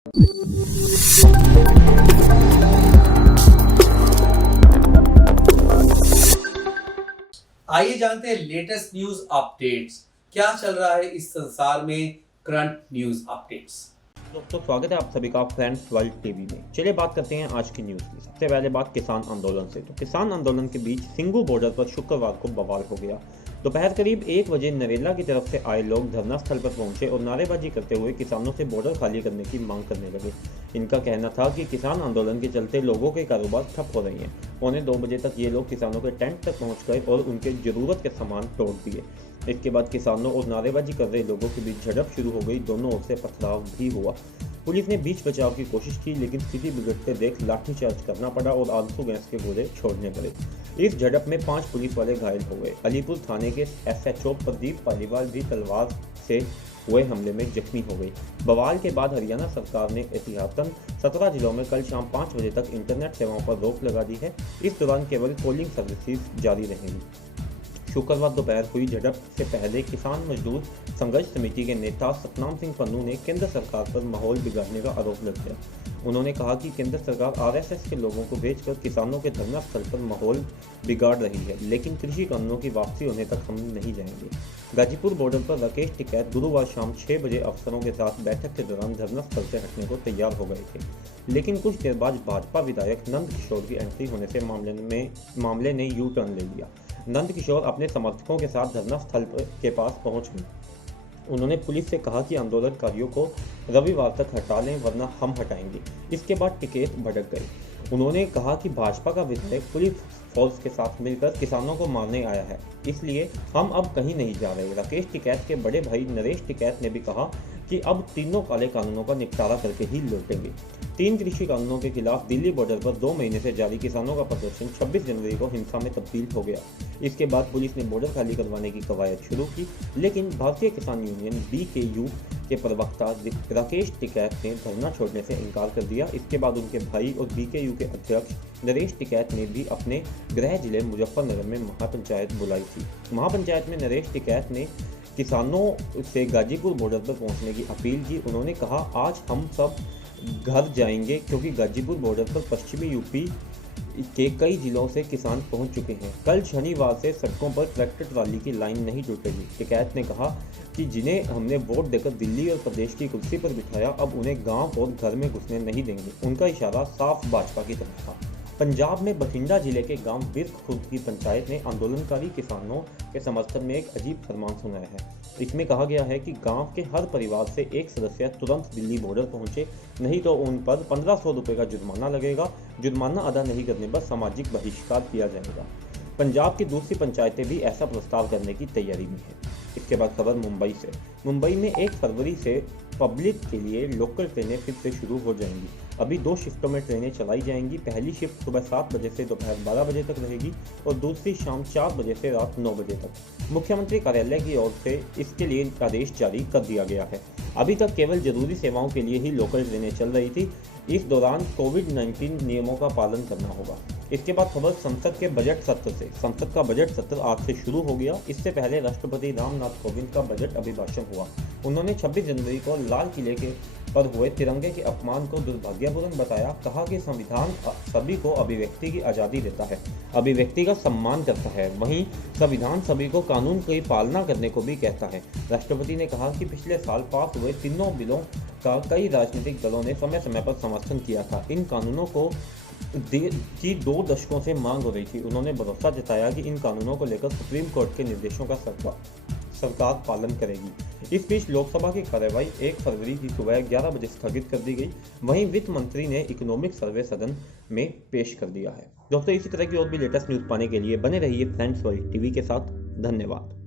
आइए जानते हैं लेटेस्ट न्यूज अपडेट्स। क्या चल रहा है इस संसार में, करंट न्यूज अपडेट्स। दोस्तों, स्वागत है आप सभी का फ्रेंड्स वर्ल्ड टीवी में। चलिए बात करते हैं आज की न्यूज़ की। सबसे पहले बात किसान आंदोलन से। तो किसान आंदोलन के बीच सिंगू बॉर्डर पर शुक्रवार को बवाल हो गया। दोपहर करीब 1 बजे नरेला की तरफ से आए लोग धरना स्थल पर पहुंचे और नारेबाजी करते हुए किसानों से बॉर्डर खाली करने की मांग करने लगे। इनका कहना था कि किसान आंदोलन के चलते लोगों के कारोबार ठप हो रहे हैं। 1:45 बजे तक ये लोग किसानों के टेंट तक पहुंच गए और उनके जरूरत के सामान तोड़ दिए। इसके बाद किसानों और नारेबाजी कर रहे लोगों के बीच झड़प शुरू हो गई। दोनों ओर से पथराव भी हुआ। पुलिस ने बीच बचाव की कोशिश की, लेकिन स्थिति बिगड़ते देख लाठीचार्ज करना पड़ा और आंसू गैस के गोले छोड़ने पड़े। इस झड़प में 5 पुलिस वाले घायल हो गए। अलीपुर थाने के SHO प्रदीप पालीवाल भी तलवार से हुए हमले में जख्मी हो गई। बवाल के बाद हरियाणा सरकार ने एहतियातन 17 जिलों में कल शाम 5 बजे तक इंटरनेट सेवाओं पर रोक लगा दी है। इस दौरान केवल कॉलिंग सर्विसेज जारी रहेंगी। शुक्रवार दोपहर हुई झड़प से पहले किसान मजदूर संघर्ष समिति के नेता सतनाम सिंह पन्नू ने केंद्र सरकार पर माहौल बिगाड़ने का आरोप लगाया। उन्होंने कहा कि केंद्र सरकार RSS के लोगों को भेजकर किसानों के धरना स्थल पर माहौल बिगाड़ रही है, लेकिन कृषि कानूनों की वापसी होने तक हम नहीं जाएंगे। गाजीपुर बॉर्डर पर राकेश टिकैत गुरुवार शाम 6 बजे अफसरों के साथ बैठक के दौरान धरना स्थल से हटने को तैयार हो गए थे, लेकिन कुछ देर बाद भाजपा विधायक नंद किशोर की एंट्री होने से मामले ने यू टर्न ले लिया। नंद किशोर अपने समर्थकों के साथ धरना स्थल के पास पहुंच गए। उन्होंने पुलिस से कहा कि आंदोलनकारियों को रविवार तक हटा लें, वरना हम हटाएंगे। इसके बाद टिकैत भड़क गए। उन्होंने कहा कि भाजपा का विधायक पुलिस फोर्स के साथ मिलकर किसानों को मारने आया है, इसलिए हम अब कहीं नहीं जा रहे। राकेश टिकैत के बड़े भाई नरेश टिकैत ने भी कहा कि अब तीनों काले कानूनों का निपटारा करके ही लौटेंगे। 3 कृषि कानूनों के खिलाफ दिल्ली बॉर्डर पर 2 महीने से जारी किसानों का प्रदर्शन 26 जनवरी को हिंसा में तब्दील हो गया। इसके बाद पुलिस ने बॉर्डर खाली करवाने की कवायद शुरू की, लेकिन भारतीय किसान यूनियन BKU के प्रवक्ता राकेश टिकैत ने धरना छोड़ने से इनकार कर दिया। इसके बाद उनके भाई और BKU के अध्यक्ष नरेश टिकैत ने भी अपने गृह जिले मुजफ्फरनगर में महापंचायत बुलाई थी। महापंचायत में नरेश टिकैत ने किसानों से गाजीपुर बॉर्डर पर पहुंचने की अपील की। उन्होंने कहा, आज हम सब घर जाएंगे क्योंकि गाजीपुर बॉर्डर पर पश्चिमी यूपी के कई जिलों से किसान पहुंच चुके हैं। कल शनिवार से सड़कों पर ट्रैक्टर ट्राली की लाइन नहीं जुटेगी। टिकैत ने कहा कि जिन्हें हमने वोट देकर दिल्ली और प्रदेश की कुर्सी पर बिठाया, अब उन्हें गांव और घर में घुसने नहीं देंगे। उनका इशारा साफ भाजपा की तरफ था। पंजाब में बठिंडा जिले के गांव बिर्क खुर्द की पंचायत ने आंदोलनकारी किसानों के समर्थन में एक अजीब फरमान सुनाया है। इसमें कहा गया है कि गांव के हर परिवार से एक सदस्य तुरंत दिल्ली बॉर्डर पहुंचे, नहीं तो उन पर 1500 रुपये का जुर्माना लगेगा। जुर्माना अदा नहीं करने पर सामाजिक बहिष्कार किया जाएगा। पंजाब की दूसरी पंचायतें भी ऐसा प्रस्ताव करने की तैयारी में है। इसके बाद खबर मुंबई से। मुंबई में 1 फरवरी से पब्लिक के लिए लोकल ट्रेनें फिर से शुरू हो जाएंगी। अभी 2 शिफ्टों में ट्रेनें चलाई जाएंगी। पहली शिफ्ट सुबह 7 बजे से दोपहर 12 बजे तक रहेगी और दूसरी शाम 4 बजे से रात 9 बजे तक। मुख्यमंत्री कार्यालय की ओर से इसके लिए आदेश जारी कर दिया गया है। अभी तक केवल जरूरी सेवाओं के लिए ही लोकल ट्रेनें चल रही थी। इस दौरान कोविड-19 नियमों का पालन करना होगा। इसके बाद खबर संसद के बजट सत्र से। संसद का बजट सत्र आज से शुरू हो गया। इससे पहले राष्ट्रपति रामनाथ कोविंद का बजट अभिभाषण हुआ। उन्होंने 26 जनवरी को लाल किले के पर हुए तिरंगे के अपमान को दुर्भाग्यपूर्ण बताया। कहा कि संविधान सभी को अभिव्यक्ति की आज़ादी देता है, अभिव्यक्ति का सम्मान करता है, वहीं संविधान सभी को कानून की पालना करने को भी कहता है। राष्ट्रपति ने कहा कि पिछले साल पास हुए तीनों बिलों का कई राजनीतिक दलों ने समय समय पर समर्थन किया था। इन कानूनों की 2 दशकों से मांग हो रही थी। उन्होंने भरोसा जताया कि इन कानूनों को लेकर सुप्रीम कोर्ट के निर्देशों का सरकार पालन करेगी। इस बीच लोकसभा की कार्यवाही 1 फरवरी की सुबह 11 बजे स्थगित कर दी गई। वहीं वित्त मंत्री ने इकोनॉमिक सर्वे सदन में पेश कर दिया है। दोस्तों, इसी तरह की और भी लेटेस्ट न्यूज पाने के लिए बने रहिए फ्रेंड्स वर्ल्ड टीवी के साथ। धन्यवाद।